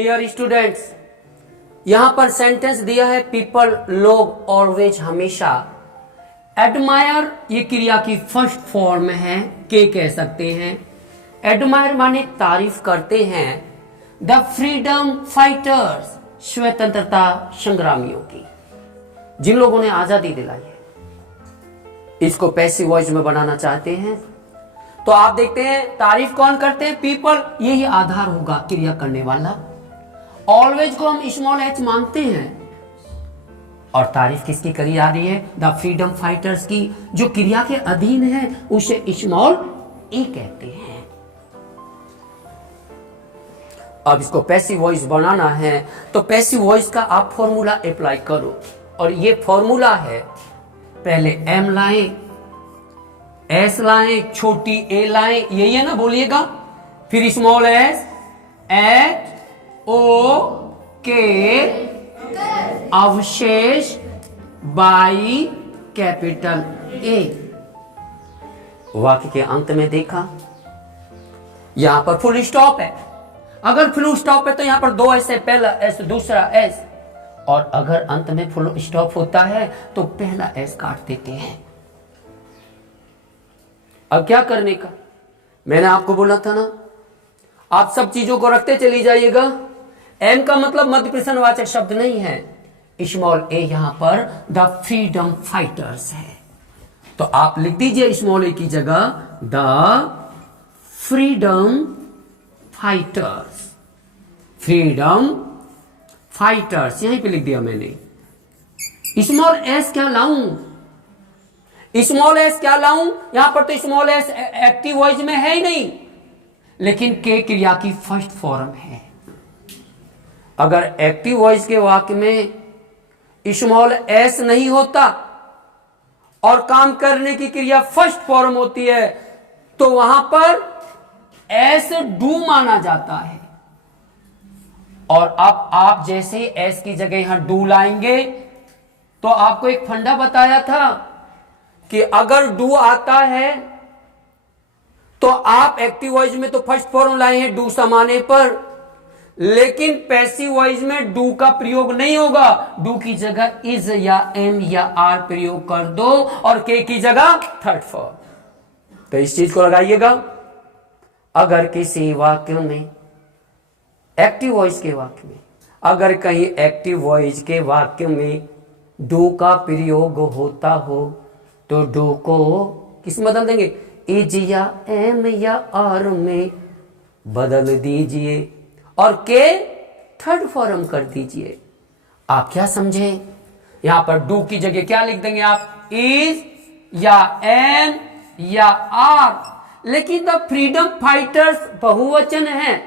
Dear students, यहां पर sentence दिया है पीपल, लोग, ऑलवेज, हमेशा। एडमायर ये क्रिया की फर्स्ट फॉर्म है, के कह सकते हैं। एडमायर माने तारीफ करते हैं। द फ्रीडम फाइटर्स, स्वतंत्रता संग्रामियों की, जिन लोगों ने आजादी दिलाई है। इसको पैसिव वॉइस में बनाना चाहते हैं तो आप देखते हैं तारीफ कौन करते हैं? पीपल, यही आधार होगा क्रिया करने वाला। ऑलवेज को हम स्मॉल एच मानते हैं और तारीफ किसकी करी जा रही है? द फ्रीडम फाइटर्स की, जो क्रिया के अधीन है उसे स्मॉल ए कहते हैं। अब इसको पैसिव वॉइस बनाना है तो पैसिव वॉइस का आप फॉर्मूला अप्लाई करो, और ये फॉर्मूला है, पहले एम लाएं, एस लाएं, छोटी ए लाएं, यही है ना, बोलिएगा। फिर स्मॉल एस, एच ओ के, अवशेष बाई कैपिटल ए। वाक्य के अंत में देखा यहां पर फुल स्टॉप है। अगर फुल स्टॉप है तो यहां पर दो एस है, पहला एस दूसरा एस, और अगर अंत में फुल स्टॉप होता है तो पहला एस काट देते हैं। अब क्या करने का? मैंने आपको बोला था ना, आप सब चीजों को रखते चली जाइएगा। एम का मतलब मध्य प्रश्नवाचक शब्द नहीं है, स्मॉल ए यहां पर द फ्रीडम फाइटर्स है, तो आप लिख दीजिए स्मॉल ए की जगह the freedom fighters. Freedom fighters यहीं पे लिख दिया मैंने। स्मॉल एस क्या लाऊं? स्मॉल एस क्या लाऊं? यहां पर तो स्मॉल एस एक्टिव वॉइस में है ही नहीं, लेकिन के क्रिया की फर्स्ट फॉर्म है। अगर एक्टिव वॉइस के वाक्य में स्मॉल एस नहीं होता और काम करने की क्रिया फर्स्ट फॉर्म होती है तो वहां पर एस डू माना जाता है। और अब आप जैसे एस की जगह यहां डू लाएंगे तो आपको एक फंडा बताया था कि अगर डू आता है तो आप एक्टिव वॉइस में तो फर्स्ट फॉर्म लाए हैं डू समाने पर, लेकिन पैसिव वॉइस में डू का प्रयोग नहीं होगा। डू की जगह इज या एम या आर प्रयोग कर दो और के की जगह थर्ड फॉर्म। तो इस चीज को लगाइएगा। अगर किसी वाक्य में, एक्टिव वॉइस के वाक्य में, अगर कहीं एक्टिव वॉइस के वाक्य में डू का प्रयोग होता हो तो डू को किस में बदल देंगे? इज या एम या आर में बदल दीजिए और के थर्ड फॉर्म कर दीजिए। आप क्या समझे? यहां पर डू की जगह क्या लिख देंगे आप? इज या एम या आर, लेकिन द फ्रीडम फाइटर्स बहुवचन है,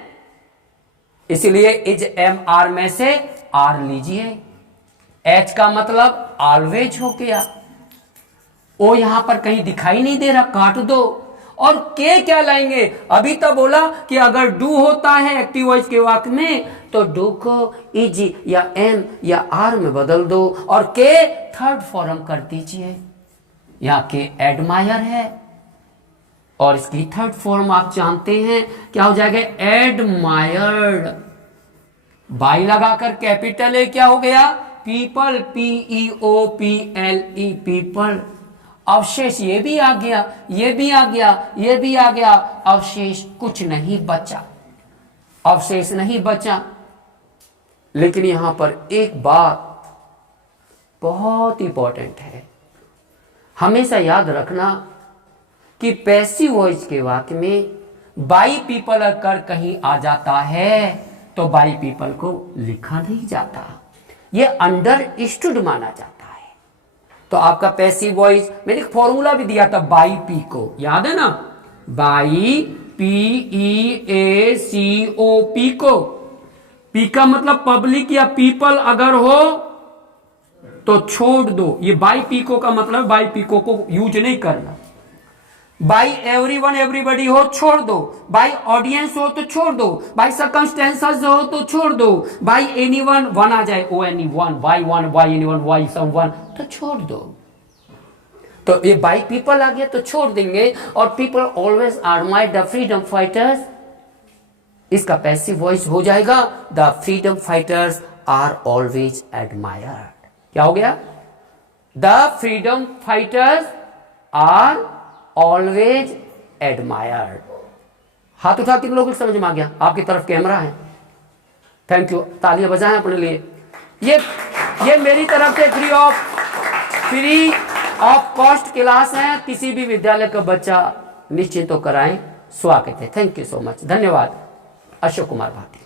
इसलिए इज एम आर में से आर लीजिए। एच का मतलब ऑलवेज हो गया, ओ यहां पर कहीं दिखाई नहीं दे रहा, काट दो। और के क्या लाएंगे? अभी तो बोला कि अगर डू होता है एक्टिव वॉइस के वाक्य में तो डू को इज या एम या आर में बदल दो और के थर्ड फॉर्म कर दीजिए। यहां के एडमायर है और इसकी थर्ड फॉर्म आप जानते हैं क्या हो जाएगा? एडमायर्ड। बाई लगाकर कैपिटल ए क्या हो गया? People, PEOPLE, people. अवशेष ये भी आ गया, ये भी आ गया, ये भी आ गया, अवशेष कुछ नहीं बचा, अवशेष नहीं बचा। लेकिन यहां पर एक बात बहुत इंपॉर्टेंट है, हमेशा याद रखना कि पैसिव वॉइस के वाक्य में बाई पीपल अगर कहीं आ जाता है तो बाई पीपल को लिखा नहीं जाता, ये अंडरस्टूड माना जाता है। तो आपका पैसिव वॉइस, मैंने एक फॉर्मूला भी दिया था बाई पी को, याद है ना? बाई PEACOP को, पी का मतलब पब्लिक या पीपल अगर हो तो छोड़ दो। ये बाई पीको का मतलब बाई पीको को यूज नहीं करना। बाई एवरीवन एवरीबडी हो छोड़ दो, बाई ऑडियंस हो तो छोड़ दो, बाई सर्कमस्टेंसेस हो तो छोड़ दो, बाई एनीवन वन आ जाए ONE1, by one, by anyone, by someone तो छोड़ दो। तो ये बाई पीपल आ गया तो छोड़ देंगे। और people always admire the freedom fighters, इसका पैसिव वॉइस हो जाएगा the freedom fighters are always admired. क्या हो गया? The freedom fighters are always admired. हाथ उठा किन लोगों को समझ में आ गया? आपकी तरफ कैमरा है, थैंक यू, तालियां बजाएं अपने लिए। ये मेरी तरफ से फ्री ऑफ कॉस्ट क्लास है, किसी भी विद्यालय का बच्चा निश्चिंत होकर आए, स्वागत है। थैंक यू सो मच, धन्यवाद। अशोक कुमार भाटी।